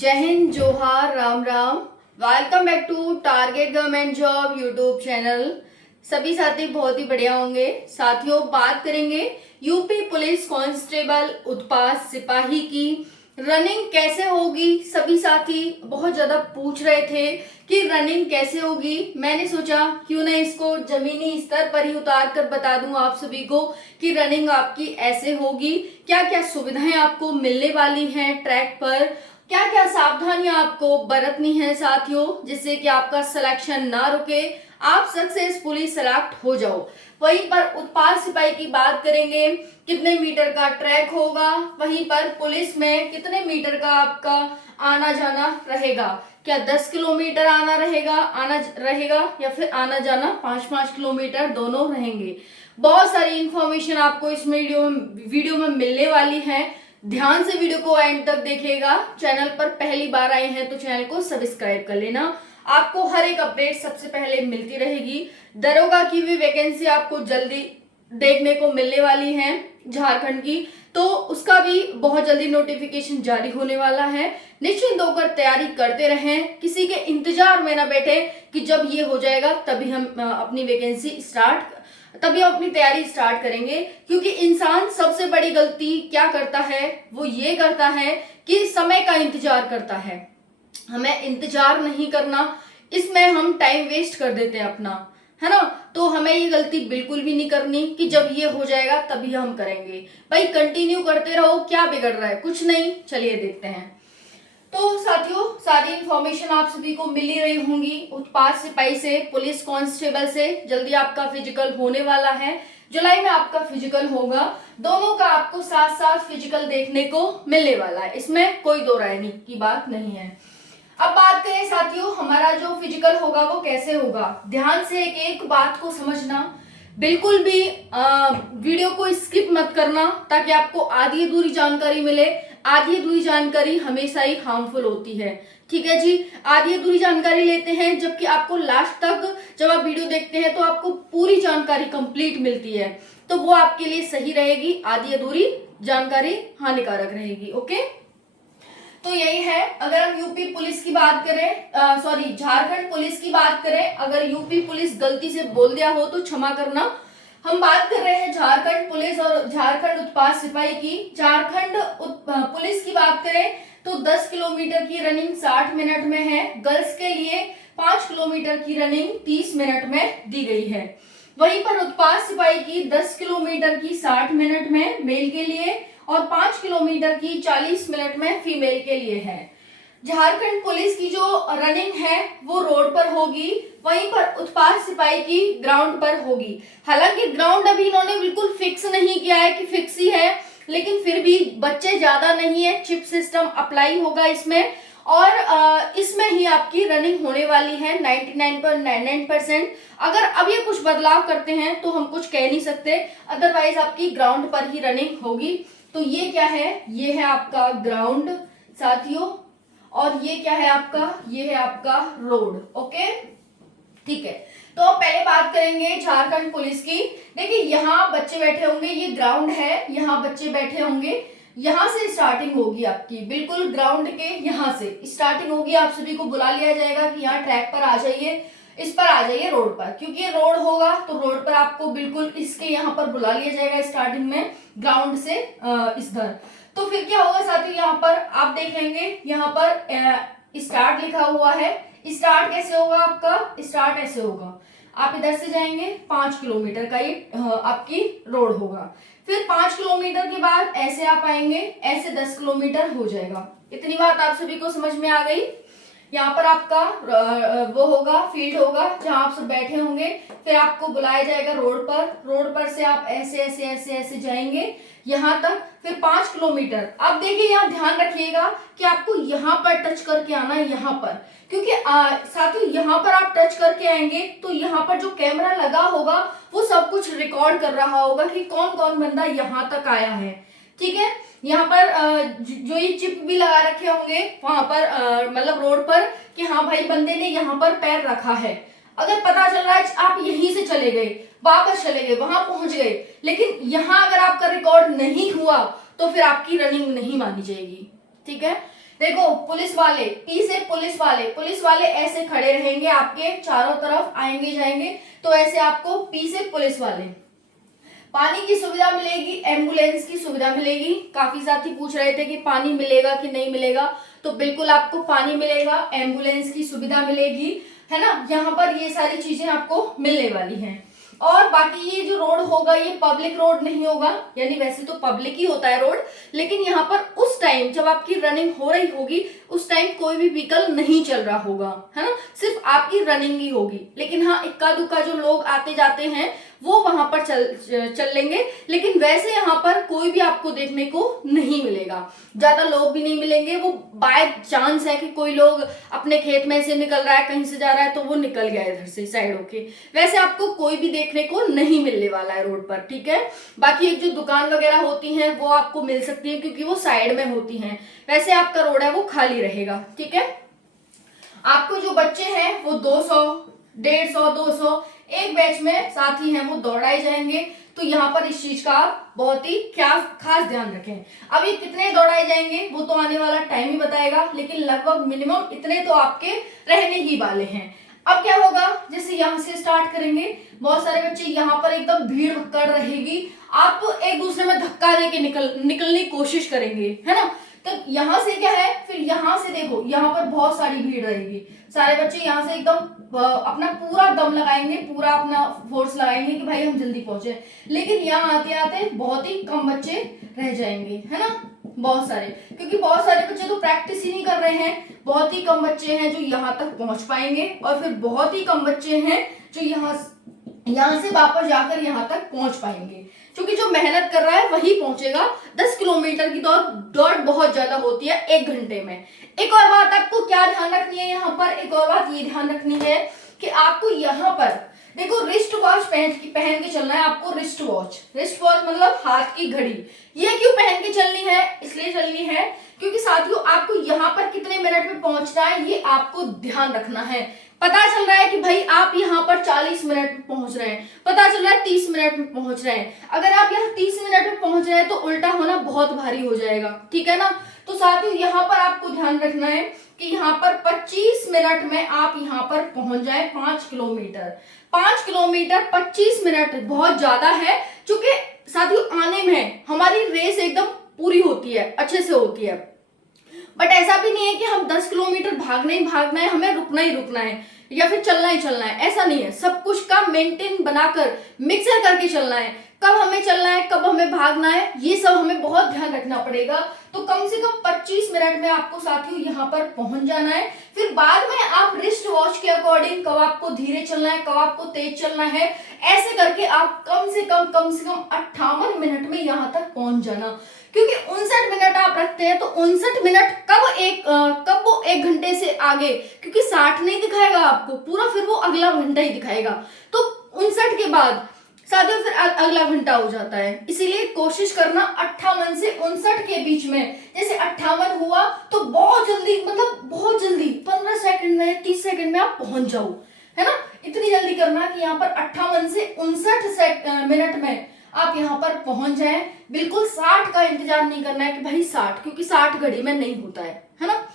जय हिंद, जोहार, राम राम। Welcome back to target government job YouTube channel. सभी साथी बहुत ही बढ़िया होंगे। साथियों, बात करेंगे यूपी पुलिस कांस्टेबल उत्पाद सिपाही की रनिंग कैसे होगी। सभी साथी बहुत ज्यादा पूछ रहे थे कि रनिंग कैसे होगी। मैंने सोचा क्यों ना इसको जमीनी स्तर पर ही उतार कर बता दूं आप सभी को कि रनिंग आपकी ऐसे होगी, क्या क्या सुविधाएं आपको मिलने वाली हैं ट्रैक पर, क्या क्या सावधानियां आपको बरतनी है साथियों, जिससे कि आपका सिलेक्शन ना रुके, आप सक्सेसफुली सेलेक्ट हो जाओ। वहीं पर उत्पाद सिपाही की बात करेंगे, कितने मीटर का ट्रैक होगा। वहीं पर पुलिस में कितने मीटर का आपका आना जाना रहेगा, क्या 10 किलोमीटर आना रहेगा या फिर आना जाना 5-5 किलोमीटर दोनों रहेंगे। बहुत सारी इंफॉर्मेशन आपको इस वीडियो में मिलने वाली है। ध्यान से वीडियो को एंड तक देखिएगा। चैनल पर पहली बार आए हैं तो चैनल को सब्सक्राइब कर लेना। आपको हर एक अपडेट सबसे पहले मिलती रहेगी। दरोगा की भी वैकेंसी आपको जल्दी देखने को मिलने वाली है झारखंड की, तो उसका भी बहुत जल्दी नोटिफिकेशन जारी होने वाला है। निश्चिंत होकर तैयारी करते रहें, किसी के इंतजार में ना बैठे कि जब ये हो जाएगा तभी हम अपनी तैयारी स्टार्ट करेंगे। क्योंकि इंसान सबसे बड़ी गलती क्या करता है, वो ये करता है कि समय का इंतजार करता है। हमें इंतजार नहीं करना, इसमें हम टाइम वेस्ट कर देते हैं अपना, है ना। तो हमें ये गलती बिल्कुल भी नहीं करनी कि जब ये हो जाएगा तभी हम करेंगे। भाई कंटिन्यू करते रहो, क्या बिगड़ रहा है, कुछ नहीं। चलिए देखते हैं। तो साथियों, सारी इंफॉर्मेशन आप सभी को मिल ही रही होंगी। उत्पाद सिपाही से, पुलिस कांस्टेबल से जल्दी आपका फिजिकल होने वाला है। जुलाई में आपका फिजिकल होगा। दोनों का आपको साथ साथ फिजिकल देखने को मिलने वाला है, इसमें कोई दो राय नहीं की बात नहीं है। अब बात करें साथियों, हमारा जो फिजिकल होगा वो कैसे होगा। ध्यान से एक एक बात को समझना, बिल्कुल भी वीडियो को स्किप मत करना, ताकि आपको आधी अधूरी जानकारी मिले। आधी अधूरी जानकारी हमेशा ही हार्मफुल होती है, ठीक है जी। आधी अधूरी जानकारी लेते हैं, जबकि आपको लास्ट तक जब आप वीडियो देखते हैं तो आपको पूरी जानकारी कंप्लीट मिलती है, तो वो आपके लिए सही रहेगी। आधी अधूरी जानकारी हानिकारक रहेगी। ओके, तो यही है। अगर हम यूपी पुलिस की बात करें, झारखंड पुलिस की बात करें, अगर यूपी पुलिस गलती से बोल दिया हो तो क्षमा करना। हम बात कर रहे हैं झारखंड पुलिस और झारखंड उत्पाद सिपाही की। झारखंड पुलिस की बात करें तो 10 किलोमीटर की रनिंग 60 मिनट में है। गर्ल्स के लिए 5 किलोमीटर की रनिंग 30 मिनट में दी गई है। वहीं पर उत्पाद सिपाही की 10 किलोमीटर की 60 मिनट में मेल के लिए और 5 किलोमीटर की 40 मिनट में फीमेल के लिए है। झारखंड पुलिस की जो रनिंग है वो रोड पर होगी, वहीं पर उत्पाद सिपाही की ग्राउंड पर होगी। हालांकि ग्राउंड अभी इन्होंने बिल्कुल फिक्स नहीं किया है कि फिक्स ही है, लेकिन फिर भी बच्चे ज्यादा नहीं है, चिप सिस्टम अप्लाई होगा इसमें, और इसमें ही आपकी रनिंग होने वाली है 99.99%। अगर अब ये कुछ बदलाव करते हैं तो हम कुछ कह नहीं सकते, अदरवाइज आपकी ग्राउंड पर ही रनिंग होगी। तो ये क्या है, ये है आपका ग्राउंड साथियों, और ये क्या है आपका, ये है आपका रोड। ओके, ठीक है। तो पहले बात करेंगे झारखंड पुलिस की। देखिए, यहाँ बच्चे बैठे होंगे, ये ग्राउंड है, यहाँ बच्चे बैठे होंगे। यहाँ से स्टार्टिंग होगी आपकी, बिल्कुल ग्राउंड के यहाँ से स्टार्टिंग होगी। आप सभी को बुला लिया जाएगा कि यहाँ ट्रैक पर आ जाइए, इस पर आ जाइए रोड पर, क्योंकि ये रोड होगा तो रोड पर आपको बिल्कुल इसके यहाँ पर बुला लिया जाएगा स्टार्टिंग में, ग्राउंड से इधर। तो फिर क्या होगा साथियों, यहाँ पर आप देखेंगे, यहाँ पर स्टार्ट लिखा हुआ है। स्टार्ट कैसे होगा आपका, स्टार्ट ऐसे होगा, आप इधर से जाएंगे 5 किलोमीटर का ये आपकी रोड होगा। फिर 5 किलोमीटर के बाद ऐसे आप आएंगे, ऐसे 10 किलोमीटर हो जाएगा। इतनी बात आप सभी को समझ में आ गई। यहाँ पर आपका वो होगा, फील्ड होगा जहां आप सब बैठे होंगे। फिर आपको बुलाया जाएगा रोड पर, रोड पर से आप ऐसे ऐसे ऐसे ऐसे जाएंगे यहाँ तक, फिर 5 किलोमीटर। अब देखिए, यहाँ ध्यान रखिएगा कि आपको यहाँ पर टच करके आना है, यहाँ पर, क्योंकि साथियों यहाँ पर आप टच करके आएंगे तो यहाँ पर जो कैमरा लगा होगा वो सब कुछ रिकॉर्ड कर रहा होगा कि कौन कौन बंदा यहाँ तक आया है, ठीक है। यहाँ पर जो ये चिप भी लगा रखे होंगे वहां पर, मतलब रोड पर, कि हाँ भाई बंदे ने यहाँ पर पैर रखा है। अगर पता चल रहा है आप यहीं से चले गए, वापस चले गए, वहां पहुंच गए, लेकिन यहाँ अगर आपका रिकॉर्ड नहीं हुआ तो फिर आपकी रनिंग नहीं मानी जाएगी, ठीक है। देखो पुलिस वाले, पी से पुलिस वाले ऐसे खड़े रहेंगे, आपके चारों तरफ आएंगे जाएंगे, तो ऐसे आपको पी से पुलिस वाले। पानी की सुविधा मिलेगी, एम्बुलेंस की सुविधा मिलेगी। काफी साथी पूछ रहे थे कि पानी मिलेगा कि नहीं मिलेगा, तो बिल्कुल आपको पानी मिलेगा, एम्बुलेंस की सुविधा मिलेगी, है ना। यहाँ पर ये सारी चीजें आपको मिलने वाली हैं। और बाकी ये जो रोड होगा ये पब्लिक रोड नहीं होगा, यानी वैसे तो पब्लिक ही होता है रोड, लेकिन यहाँ पर उस टाइम जब आपकी रनिंग हो रही होगी उस टाइम कोई भी व्हीकल नहीं चल रहा होगा, है ना, सिर्फ आपकी रनिंग ही होगी। लेकिन हाँ, इक्का दुक्का जो लोग आते जाते हैं वो वहां पर चल लेंगे, लेकिन वैसे यहाँ पर कोई भी आपको देखने को नहीं मिलेगा, ज्यादा लोग भी नहीं मिलेंगे। वो बाय चांस है कि कोई लोग अपने खेत में से निकल रहा है, कहीं से जा रहा है, तो वो निकल गया इधर से साइड होके, वैसे आपको कोई भी देखने को नहीं मिलने वाला है रोड पर, ठीक है। बाकी एक जो दुकान वगैरह होती हैं वो आपको मिल सकती है क्योंकि वो साइड में होती हैं, वैसे आपका रोड है वो खाली रहेगा, ठीक है। आपको जो बच्चे हैं वो 200, 150, 200 एक बैच में साथी हैं वो दौड़ाए जाएंगे, तो यहाँ पर इस चीज का आप बहुत ही खास ध्यान रखें। अब ये कितने दौड़ाए जाएंगे वो तो आने वाला टाइम ही बताएगा, लेकिन लगभग मिनिमम इतने तो आपके रहने ही वाले हैं। अब क्या होगा, जैसे यहाँ से स्टार्ट करेंगे, बहुत सारे बच्चे यहाँ पर एकदम भीड़ भक्कड़ रहेगी, आप एक दूसरे में धक्का देके निकलने की कोशिश करेंगे, है ना। तो यहाँ से क्या है, फिर यहाँ से देखो यहाँ पर बहुत सारी भीड़ रहेगी, सारे बच्चे यहाँ से एकदम अपना पूरा दम लगाएंगे, पूरा अपना फोर्स लगाएंगे कि भाई हम जल्दी पहुंचे, लेकिन यहाँ आते आते बहुत ही कम बच्चे रह जाएंगे, है ना, बहुत सारे, क्योंकि बहुत सारे बच्चे तो प्रैक्टिस ही नहीं कर रहे हैं। बहुत ही कम बच्चे हैं जो यहाँ तक पहुंच पाएंगे, और फिर बहुत ही कम बच्चे हैं जो यहाँ से वापस जाकर यहाँ तक पहुंच पाएंगे, क्योंकि जो मेहनत कर रहा है वही पहुंचेगा। 10 किलोमीटर की दौड़ बहुत ज्यादा होती है 1 घंटे में। एक और बात आपको क्या ध्यान रखनी है, यहाँ पर एक और बात ये ध्यान रखनी है कि आपको यहाँ पर देखो रिस्ट वॉच पहन के चलना है आपको। रिस्ट वॉच मतलब हाथ की घड़ी। ये क्यों पहन के चलनी है, इसलिए चलनी है क्योंकि साथियों आपको यहाँ पर कितने मिनट में पहुंचना है ये आपको ध्यान रखना है। पता चल रहा है कि भाई आप यहाँ पर 40 मिनट में पहुंच रहे हैं, पता चल रहा है 30 मिनट में पहुंच रहे हैं। अगर आप यहाँ 30 मिनट में पहुंच रहे हैं तो उल्टा होना बहुत भारी हो जाएगा, ठीक है ना। तो साथियों यहाँ पर आपको ध्यान रखना है कि यहाँ पर 25 मिनट में आप यहाँ पर पहुंच जाए। 5 किलोमीटर 25 मिनट बहुत ज्यादा है, क्योंकि साथियों आने में हमारी रेस एकदम पूरी होती है, अच्छे से होती है। बट ऐसा भी नहीं है कि हम 10 किलोमीटर भागना ही भागना है, हमें रुकना ही रुकना है या फिर चलना ही चलना है, ऐसा नहीं है। सब कुछ का मेंटेन बनाकर मिक्सर करके चलना है, कब हमें चलना है कब हमें भागना है ये सब हमें बहुत ध्यान रखना पड़ेगा। तो कम से कम 25 मिनट में आपको साथियों यहाँ पर पहुंच जाना है। फिर बाद में आप रिस्ट वॉच के अकॉर्डिंग कब आपको धीरे चलना है कब आपको तेज चलना है, ऐसे करके आप कम से कम 58 मिनट में यहाँ तक पहुंच जाना। क्योंकि 59 मिनट आप रखते हैं तो 59 मिनट कब वो 1 घंटे से आगे, क्योंकि 60 नहीं दिखाएगा आपको पूरा, फिर वो अगला घंटा ही दिखाएगा। तो 59 के बाद साथियों फिर अगला घंटा हो जाता है, इसीलिए कोशिश करना 58 से 59 के बीच में। जैसे 58 हुआ तो बहुत जल्दी, मतलब बहुत जल्दी 15 सेकंड में 30 सेकंड में आप पहुंच जाओ, है ना। इतनी जल्दी करना कि यहाँ पर 58 से 59 मिनट में आप यहाँ पर पहुंच जाएं। बिल्कुल 60 का इंतजार नहीं करना है कि भाई 60, क्योंकि 60 घड़ी में नहीं होता है ना।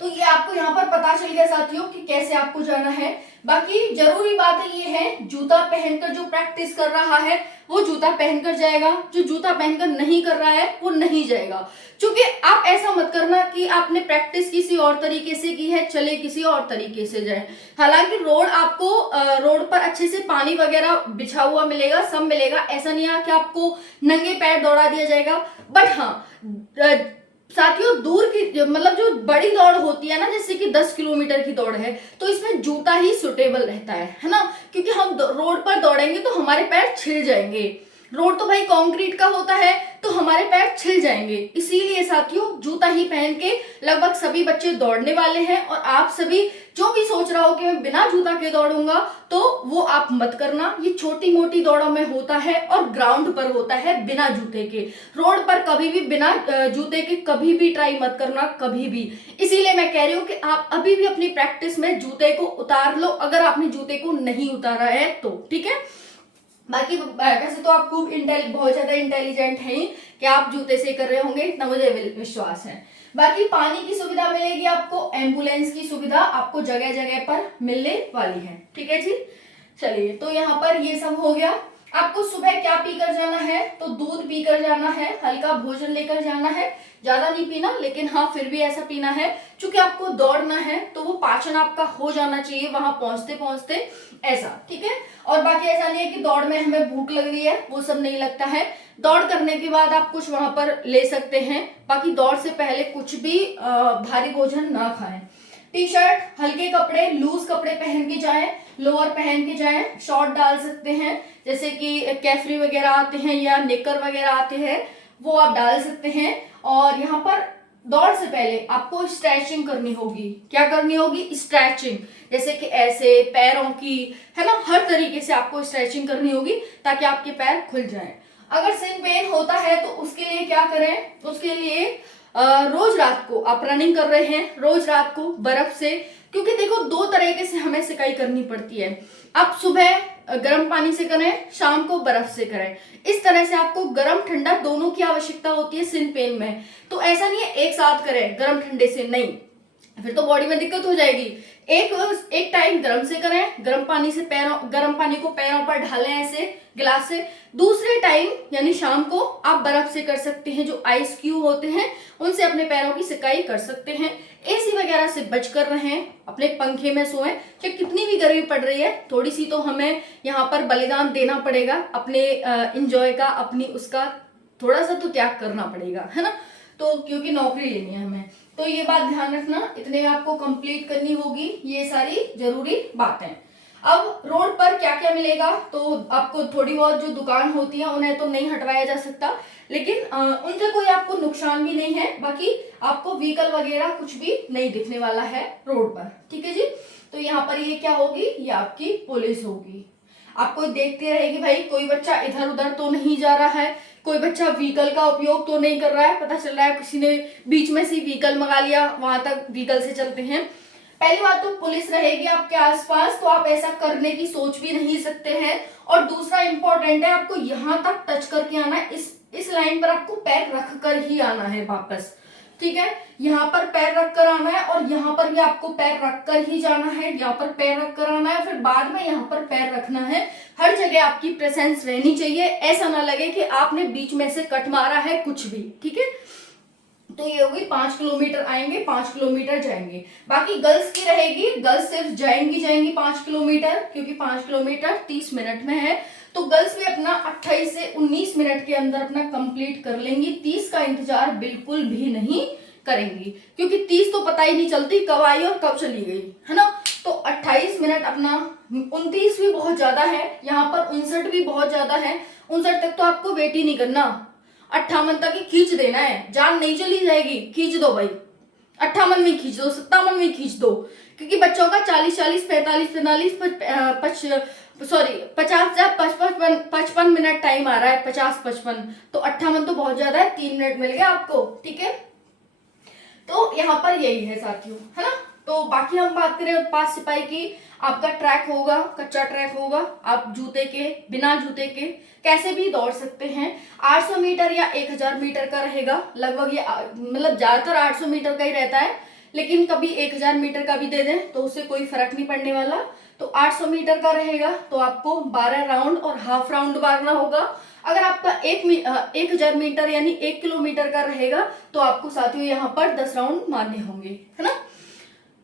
तो ये आपको यहाँ पर पता चल गया साथियों कि कैसे आपको जाना है। बाकी जरूरी बात ये है, जूता पहनकर जो प्रैक्टिस कर रहा है वो जूता पहनकर जाएगा, जो जूता पहनकर नहीं कर रहा है वो नहीं जाएगा। क्योंकि आप ऐसा मत करना कि आपने प्रैक्टिस किसी और तरीके से की है, चले किसी और तरीके से जाए। हालांकि रोड पर अच्छे से पानी वगैरह बिछा हुआ मिलेगा, सब मिलेगा, ऐसा नहीं है कि आपको नंगे पैर दौड़ा दिया जाएगा। बट हाँ साथियों दूर की मतलब जो बड़ी दौड़ होती है ना, जैसे कि 10 किलोमीटर की दौड़ है, तो इसमें जूता ही सुटेबल रहता है ना। क्योंकि हम रोड पर दौड़ेंगे तो हमारे पैर छिल जाएंगे, रोड तो भाई कंक्रीट का होता है तो हमारे पैर छिल जाएंगे। इसीलिए साथियों जूता ही पहन के लगभग सभी बच्चे दौड़ने वाले हैं। और आप सभी जो भी सोच रहा हो कि मैं बिना जूता के दौड़ूंगा, तो वो आप मत करना। ये छोटी मोटी दौड़ों में होता है और ग्राउंड पर होता है बिना जूते के। रोड पर कभी भी बिना जूते के कभी भी ट्राई मत करना, कभी भी। इसीलिए मैं कह रही हूँ कि आप अभी भी अपनी प्रैक्टिस में जूते को उतार लो, अगर आपने जूते को नहीं उतारा है तो, ठीक है। बाकी वैसे तो आप बहुत ज्यादा इंटेलिजेंट हैं कि आप जूते से कर रहे होंगे, इतना मुझे विश्वास है। बाकी पानी की सुविधा मिलेगी आपको, एम्बुलेंस की सुविधा आपको जगह जगह पर मिलने वाली है। ठीक है जी, चलिए तो यहाँ पर ये सब हो गया। आपको सुबह क्या पीकर जाना है, तो दूध पीकर जाना है, हल्का भोजन लेकर जाना है, ज्यादा नहीं पीना, लेकिन हाँ फिर भी ऐसा पीना है क्योंकि आपको दौड़ना है तो वो पाचन आपका हो जाना चाहिए वहां पहुंचते पहुंचते, ऐसा। ठीक है, और बाकी ऐसा नहीं है कि दौड़ में हमें भूख लग रही है, वो सब नहीं लगता है। दौड़ करने के बाद आप कुछ वहां पर ले सकते हैं, बाकी दौड़ से पहले कुछ भी भारी भोजन ना खाएं। टी शर्ट, हल्के कपड़े, लूज कपड़े पहन के जाएं, लोअर पहन के जाएं, शॉर्ट डाल सकते हैं, जैसे कि कैफरी वगैरह आते हैं या निकर वगैरह आते हैं, वो आप डाल सकते हैं। और यहाँ पर दौड़ से पहले आपको स्ट्रेचिंग करनी होगी। क्या करनी होगी? स्ट्रेचिंग, जैसे कि ऐसे पैरों की, है ना, हर तरीके से आपको स्ट्रेचिंग करनी होगी ताकि आपके पैर खुल जाएं। अगर सिन पेन होता है तो उसके लिए क्या करें? उसके लिए रोज रात को आप रनिंग कर रहे हैं, रोज रात को बर्फ से, क्योंकि देखो दो तरीके से हमें सिकाई करनी पड़ती है। आप सुबह गर्म पानी से करें, शाम को बर्फ से करें। इस तरह से आपको गर्म ठंडा दोनों की आवश्यकता होती है सिन पेन में। तो ऐसा नहीं है एक साथ करें गर्म ठंडे से, नहीं, फिर तो बॉडी में दिक्कत हो जाएगी। एक टाइम गर्म से करें, गर्म पानी को पैरों पर ढालें ऐसे गिलास से। दूसरे टाइम यानी शाम को आप बर्फ से कर सकते हैं, जो आइस क्यूब होते हैं उनसे अपने पैरों की सिकाई कर सकते हैं। एसी वगैरह से बचकर रहें, अपने पंखे में सोएं। चाहे कितनी भी गर्मी पड़ रही है, थोड़ी सी तो हमें यहाँ पर बलिदान देना पड़ेगा अपने इंजॉय का, अपनी उसका थोड़ा सा तो त्याग करना पड़ेगा, है ना, तो क्योंकि नौकरी लेनी है हमें। तो ये बात ध्यान रखना, इतने में आपको कंप्लीट करनी होगी ये सारी जरूरी बातें। अब रोड पर क्या क्या मिलेगा, तो आपको थोड़ी बहुत जो दुकान होती है उन्हें तो नहीं हटवाया जा सकता, लेकिन उनसे कोई आपको नुकसान भी नहीं है। बाकी आपको व्हीकल वगैरह कुछ भी नहीं दिखने वाला है रोड पर। ठीक है जी, तो यहाँ पर ये क्या होगी? ये आपकी पुलिस होगी। आपको देखते रहेगी भाई कोई बच्चा इधर उधर तो नहीं जा रहा है, कोई बच्चा व्हीकल का उपयोग तो नहीं कर रहा है। पता चल रहा है किसी ने बीच में से व्हीकल मंगा लिया, वहां तक व्हीकल से चलते हैं। पहली बात तो पुलिस रहेगी आपके आसपास, तो आप ऐसा करने की सोच भी नहीं सकते हैं। और दूसरा इंपॉर्टेंट है, आपको यहाँ तक टच करके आना है, इस लाइन पर आपको पैर रख कर ही आना है वापस। ठीक है, यहाँ पर पैर रख कर आना है और यहाँ पर भी आपको पैर रख कर ही जाना है। यहाँ पर पैर रख कर आना है, फिर बाद में यहाँ पर पैर रखना है। हर जगह आपकी प्रेजेंस रहनी चाहिए, ऐसा ना लगे कि आपने बीच में से कट मारा है कुछ भी। ठीक है, तो ये होगी 5 किलोमीटर आएंगे, 5 किलोमीटर जाएंगे। बाकी गर्ल्स की रहेगी, गर्ल्स सिर्फ जाएंगी 5 किलोमीटर, क्योंकि 5 किलोमीटर 30 मिनट में है। तो गर्ल्स भी अपना 28 से 19 मिनट के अंदर अपना कंप्लीट कर लेंगी। 30 का इंतजार बिल्कुल भी नहीं करेंगी, क्योंकि 30 तो पता ही नहीं चलती कब आई और कब चली गई, है ना। तो 28 मिनट अपना, 29 भी बहुत ज्यादा है, यहाँ पर 59 भी बहुत ज्यादा है। 59 तक तो आपको वेट ही नहीं करना, 58 तक ही खींच देना है, जान नहीं चली जाएगी, खींच दो भाई, 58 में खींच दो, 57 में खींच दो, क्योंकि बच्चों का 40-40, 45-45, 50 या 55 मिनट टाइम आ रहा है, 50-55, तो 58 तो बहुत ज्यादा है, 3 मिनट मिल गया आपको। ठीक है, तो यहाँ पर यही है साथियों, है ना। तो बाकी हम बात करें 5 सिपाही की, आपका ट्रैक होगा, कच्चा ट्रैक होगा, आप जूते के, बिना जूते के कैसे भी दौड़ सकते हैं। 800 मीटर या 1000 मीटर का रहेगा लगभग, ये मतलब ज्यादातर 800 मीटर का ही रहता है, लेकिन कभी 1000 मीटर का भी दे दें तो उससे कोई फर्क नहीं पड़ने वाला। तो 800 मीटर का रहेगा तो आपको 12 राउंड और हाफ राउंड मारना होगा। अगर आपका 1000 मीटर यानी 1 किलोमीटर का रहेगा तो आपको साथियों यहाँ पर 10 राउंड मारने होंगे, है ना।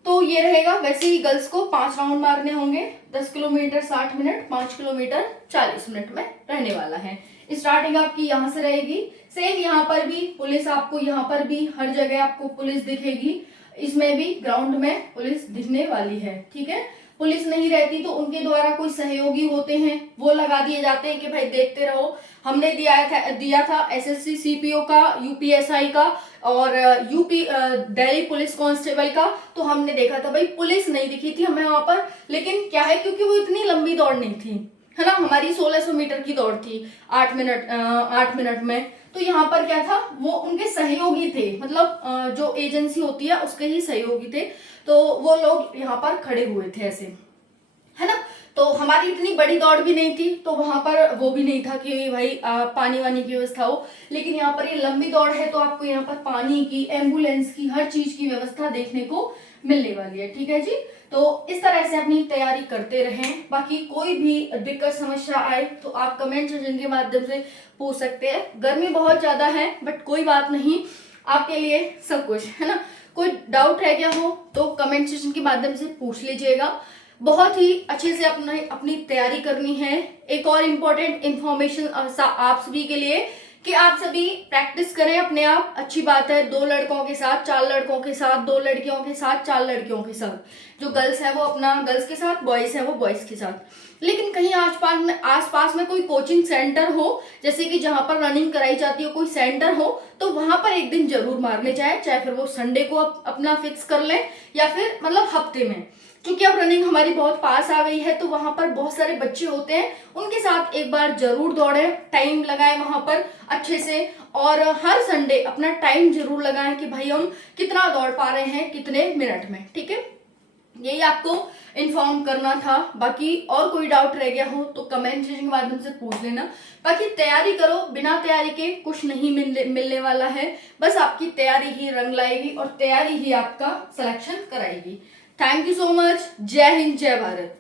तो ये रहेगा, वैसे ही गर्ल्स को 5 राउंड मारने होंगे। 10 किलोमीटर 60 मिनट, 5 किलोमीटर 40 मिनट में रहने वाला है। स्टार्टिंग आपकी यहाँ से रहेगी। सेम यहाँ पर भी पुलिस, आपको यहाँ पर भी हर जगह आपको पुलिस दिखेगी, इसमें भी ग्राउंड में पुलिस दिखने वाली है। ठीक है, पुलिस नहीं रहती तो उनके द्वारा कोई सहयोगी होते हैं, वो लगा दिए जाते हैं कि भाई देखते रहो। हमने दिया था एसएससी सीपीओ का, यूपीएसआई का और यूपी दिल्ली पुलिस कांस्टेबल का, तो हमने देखा था भाई पुलिस नहीं दिखी थी हमें वहां पर। लेकिन क्या है, क्योंकि वो इतनी लंबी दौड़ नहीं थी, है ना, हमारी 1600 मीटर की दौड़ थी 8 मिनट में। तो यहाँ पर क्या था, वो उनके सहयोगी थे, मतलब जो एजेंसी होती है उसके ही सहयोगी थे, तो वो लोग यहाँ पर खड़े हुए थे ऐसे, है ना। तो हमारी इतनी बड़ी दौड़ भी नहीं थी, तो वहां पर वो भी नहीं था कि भाई पानी वानी की व्यवस्था हो। लेकिन यहाँ पर ये लंबी दौड़ है तो आपको यहाँ पर पानी की, एम्बुलेंस की, हर चीज की व्यवस्था देखने को मिलने वाली है। ठीक है जी, तो इस तरह से अपनी तैयारी करते रहें। बाकी कोई भी दिक्कत समस्या आए तो आप कमेंट सेक्शन के माध्यम से पूछ सकते हैं। गर्मी बहुत ज्यादा है बट कोई बात नहीं, आपके लिए सब कुछ है ना। कोई डाउट रह गया हो तो कमेंट सेक्शन के माध्यम से पूछ लीजिएगा। बहुत ही अच्छे से अपनी तैयारी करनी है। एक और इम्पोर्टेंट इंफॉर्मेशन आप सभी के लिए कि आप सभी प्रैक्टिस करें अपने आप। अच्छी बात है, 2 लड़कों के साथ 4 लड़कों के साथ, 2 लड़कियों के साथ 4 लड़कियों के साथ, जो गर्ल्स है वो अपना गर्ल्स के साथ, बॉयज है वो बॉयज के साथ। लेकिन कहीं आसपास में कोई कोचिंग सेंटर हो, जैसे कि जहां पर रनिंग कराई जाती हो, कोई सेंटर हो, तो वहां पर एक दिन जरूर मारने जाए, चाहे फिर वो संडे को अपना फिक्स कर लें या फिर मतलब हफ्ते में। क्योंकि अब रनिंग हमारी बहुत पास आ गई है तो वहां पर बहुत सारे बच्चे होते हैं, उनके साथ एक बार जरूर दौड़ें, टाइम लगाएं वहां पर अच्छे से। और हर संडे अपना टाइम जरूर लगाएं कि भाई हम कितना दौड़ पा रहे हैं, कितने मिनट में। ठीक है, यही आपको इन्फॉर्म करना था। बाकी और कोई डाउट रह गया हो तो कमेंट सेक्शन के माध्यम से पूछ लेना। बाकी तैयारी करो, बिना तैयारी के कुछ नहीं मिलने वाला है। बस आपकी तैयारी ही रंग लाएगी और तैयारी ही आपका सिलेक्शन कराएगी। Thank you so much. जय हिंद, जय भारत।